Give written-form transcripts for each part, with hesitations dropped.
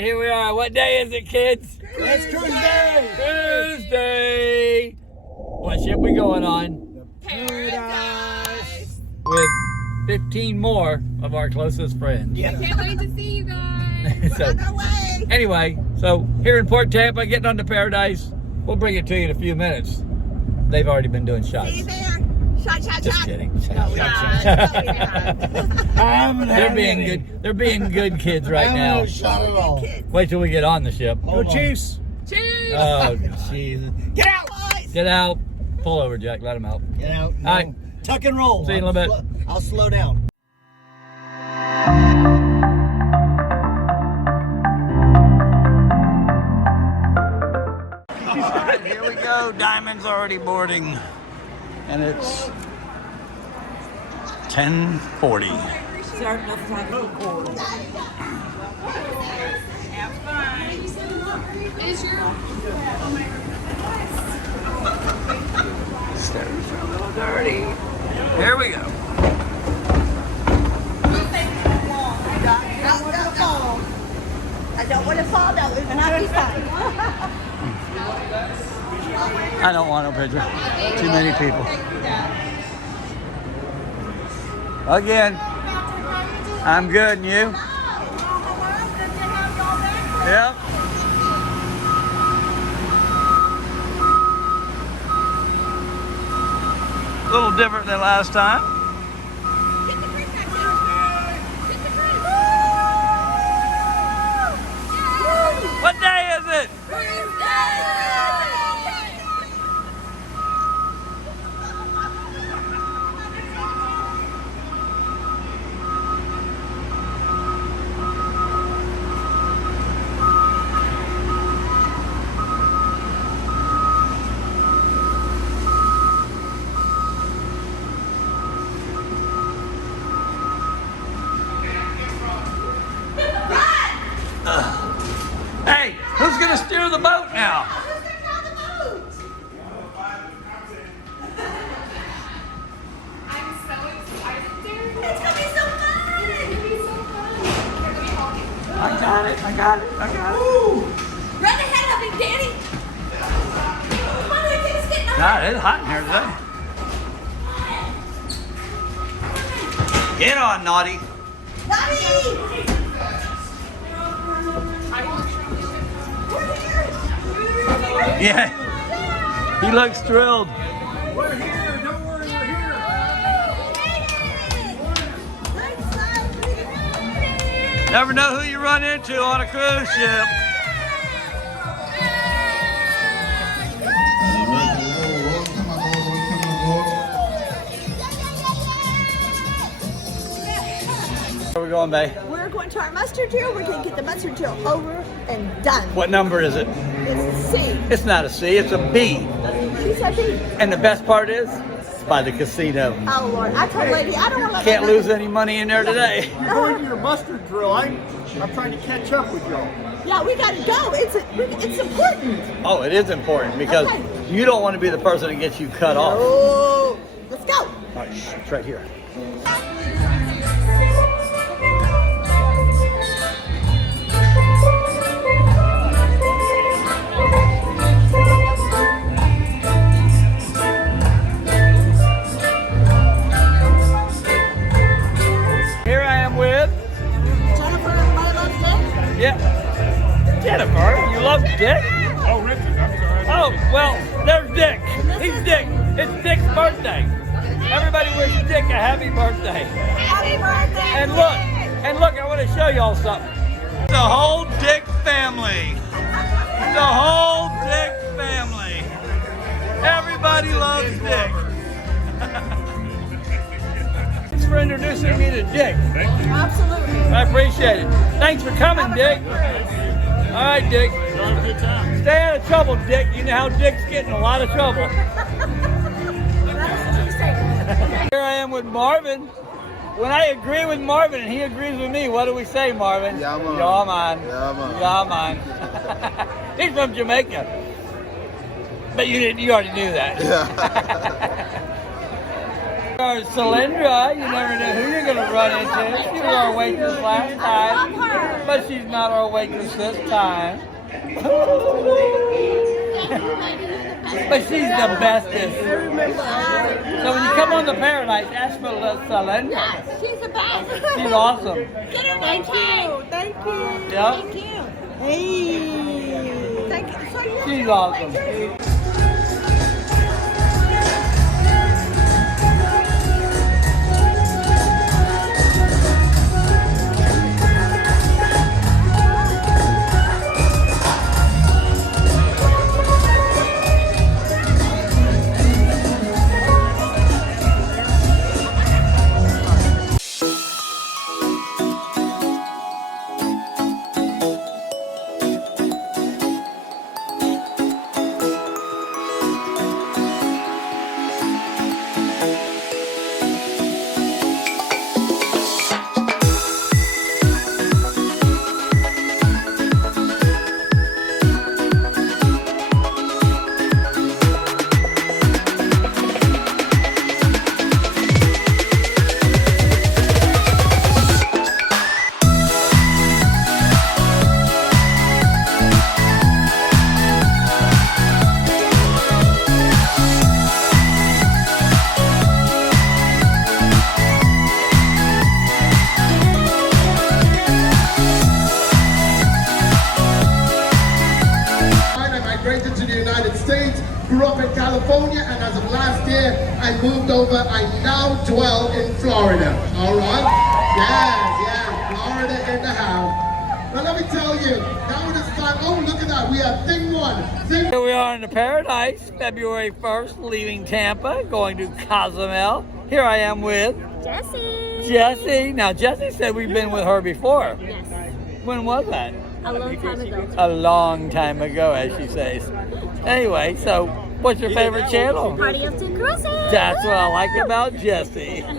Here we are. What day is it, kids? It's Tuesday. Tuesday. What ship we going on? Paradise. With 15 more of our closest friends. Yeah. Can't wait to see you guys. So, On our way. anyway, so here in Port Tampa, getting on to Paradise. We'll bring it to you in a few minutes. They've already been doing shots. See you there. Shot, shot, Just shot. kidding. No, we're not. No, we're not. They're being good. They're being good kids right now. Shot at all. Wait till we get on the ship. Go Chiefs. Cheers. Oh, Jesus. Get out, boys. Get out. Pull over, Jack. Let him out. Get out. All right. Tuck and roll. See you in a little bit. I'll slow down. All right, here we go. Diamond's already boarding. And it's 10:40. Is your Stairs are a little dirty. Here we go. I don't want to fall though, and I'll be fine. I don't want no picture. Too many people. Again, I'm good, and you? Yep. A little different than last time. Get the freak back there. Get the freak. What day is it? Hey, who's gonna steer the boat now? Who's gonna drive the boat? I'm so excited, dude. It's gonna be so fun. It's gonna be so fun. Here, let me hold you. I got it. Run ahead of him, Danny. Come on, the kid's getting on. God, it's hot in here today. Get on, naughty. Daddy! We're here. Yeah, he looks thrilled. We're here. Don't worry. We're here. Never know who you run into on a cruise ship. Where are we going, babe? We're going to our mustard drill. We're going to get the mustard drill over and done. What number is it? It's C. It's not a C, it's a B. She said B. And the best part is, it's by the casino. Oh, Lord. I told lady, I don't want to let Can't my lose any money in there today. You're going to your mustard drill. I'm trying to catch up with y'all. Yeah, we got to go. It's important. Oh, it is important because Okay. you don't want to be the person that gets you cut off. Oh, let's go. All right, shh, it's right here. Here I am with, Jennifer, everybody loves Dick. yeah, Jennifer. You love Dick? Oh, Richard, I'm sorry. Oh, well, there's Dick. He's Dick. It's Dick's birthday. Everybody wish Dick a happy birthday. Happy birthday. And look, I want to show y'all something. The whole Dick family. The whole Dick family. Everybody loves Dick. Thanks for introducing me to Dick. Absolutely. I appreciate it. Thanks for coming, Dick. All right, Dick. Stay out of trouble, Dick. You know how Dick's getting a lot of trouble. Here I am with Marvin. When I agree with Marvin and he agrees with me, what do we say, Marvin? Yeah, man. Yeah, man. Yeah, man. Yeah, man. He's from Jamaica. But you already knew that. Yeah. Or Cylindra, you never know who you're gonna run into. She was our waitress last time, but she's not our waitress this time. But she's the bestest. So when you come on the Paradise, ask for Cylindra. Yes, she's the best. She's awesome. Get her thank you. Thank you. Yep. Thank you. Hey. Thank you. So you She's awesome. Grew up in California, and as of last year, I moved over. I now dwell in Florida. All right? Yes, Florida in the house. But let me tell you, now it is time. Oh, look at that. We have thing one. Here we are in the Paradise, February 1st, leaving Tampa, going to Cozumel. Here I am with Jessie. Now, Jessie said we've been with her before. Yes. When was that? A long time ago. A long time ago, as she says. Anyway, so what's your favorite channel? Party of Two Cruises. That's what I like about Jessie. Bye,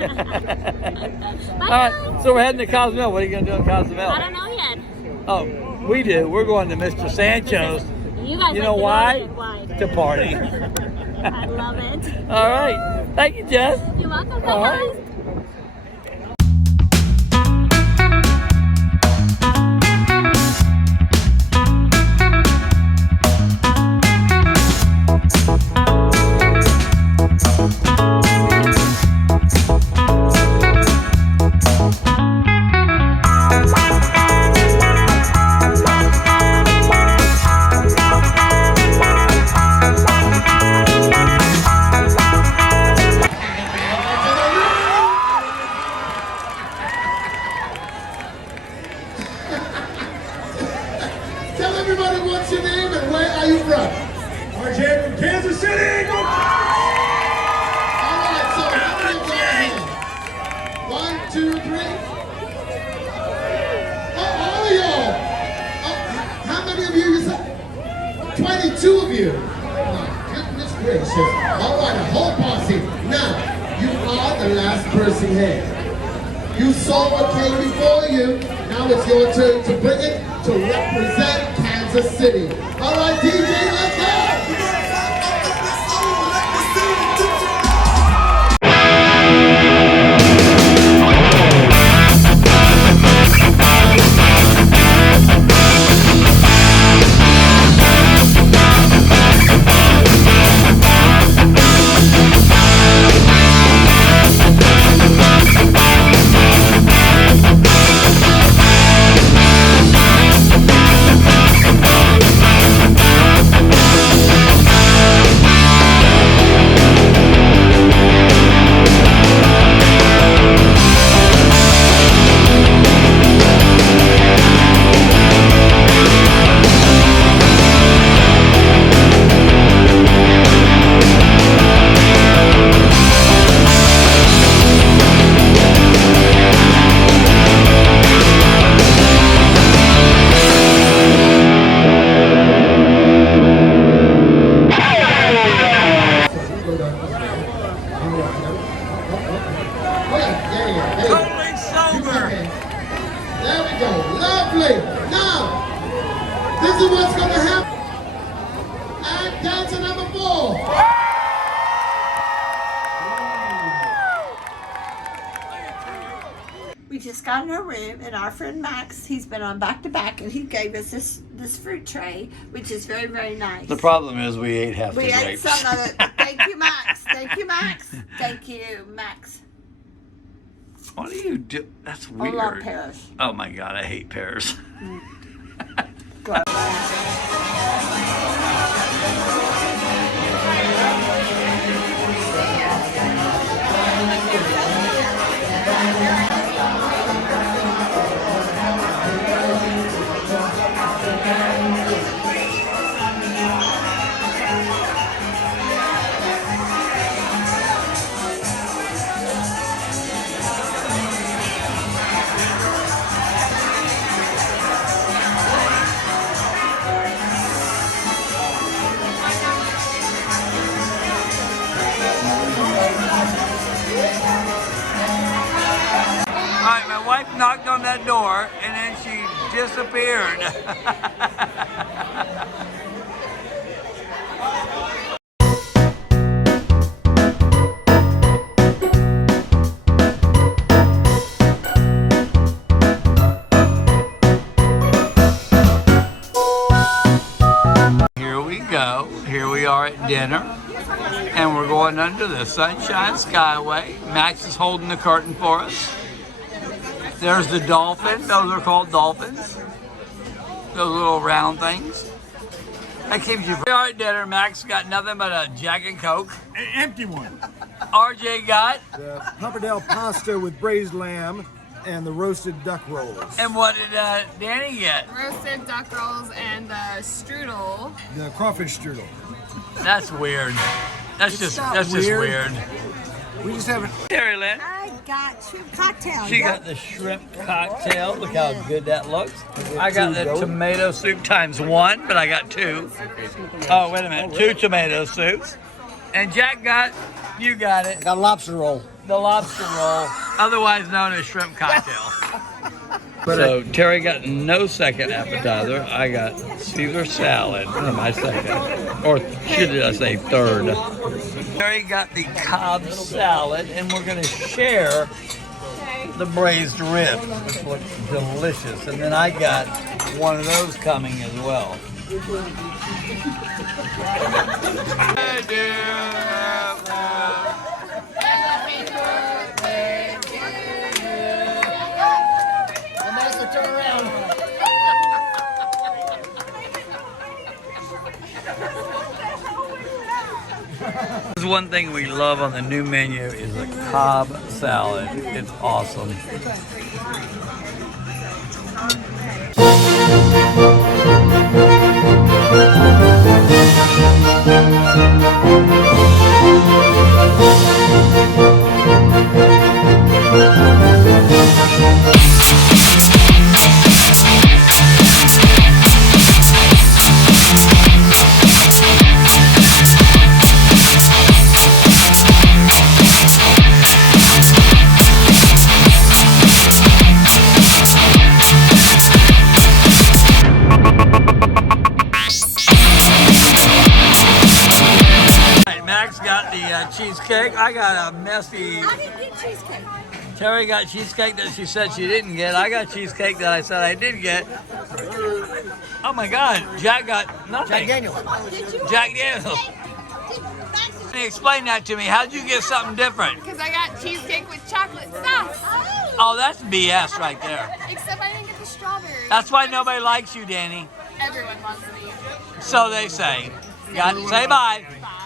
All right, so we're heading to Cozumel. What are you going to do in Cozumel? I don't know yet. Oh, we do. We're going to Mr. Sancho's. You guys You know why? Why? To party. I love it. All right. Thank you, Jess. You're welcome. Bye, All right. guys. Tell everybody what's your name and where are you from? RJ from Kansas City! All right, so how many of y'all are here? 1, 2, 3. Oh, all of y'all. Oh, how many of you said? 22 of you. Oh, goodness gracious. All right, a whole posse. Now, you are the last person here. You saw what came before you. Now it's your turn to bring it to represent Kansas City. All right, DJ, let's go! her room, and our friend Max, he's been on back-to-back, and he gave us this fruit tray, which is very, very nice. The problem is we ate half the We ate grapes. some of it. Thank you, Max. Thank you, Max. Thank you, Max. What do you do? That's I weird. love pears. Oh my God, I hate pears. All right, my wife knocked on that door and then she disappeared. Here we go. Here we are at dinner. And we're going under the Sunshine Skyway. Max is holding the curtain for us. There's the dolphin. Those are called dolphins. Those little round things. That keeps you. We are at dinner. Max got nothing but a Jack and Coke. An empty one. RJ got. The pappardelle pasta with braised lamb and the roasted duck rolls. And what did Danny get? Roasted duck rolls and the strudel. The crawfish strudel. That's weird. That's just weird. We just haven't. Terry Lynn. I got shrimp cocktail. She got the shrimp cocktail. Look how good that looks. I got the tomato soup ×1, but I got 2. Oh, wait a minute. 2 tomato soups. And Jack got, you got it, Got a lobster roll. the lobster roll, otherwise known as shrimp cocktail. So Terry got no second appetizer. I got Caesar salad for my second. Or should I say third? Terry got the Cobb salad, and we're going to share the braised ribs, which look delicious. And then I got one of those coming as well. There's one thing we love on the new menu is a Cobb salad. It's awesome. Max got the cheesecake. I got a messy. I didn't get cheesecake. Terry got cheesecake that she said she didn't get. I got cheesecake that I said I did get. Oh my God, Jack got nothing. Jack Daniels. Did you? Jack Daniels. Can you explain that to me? How'd you get something different? Because I got cheesecake with chocolate sauce. Oh, that's BS right there. Except I didn't get the strawberry. That's why nobody likes you, Danny. Everyone loves me. So they say. Got say bye. Bye.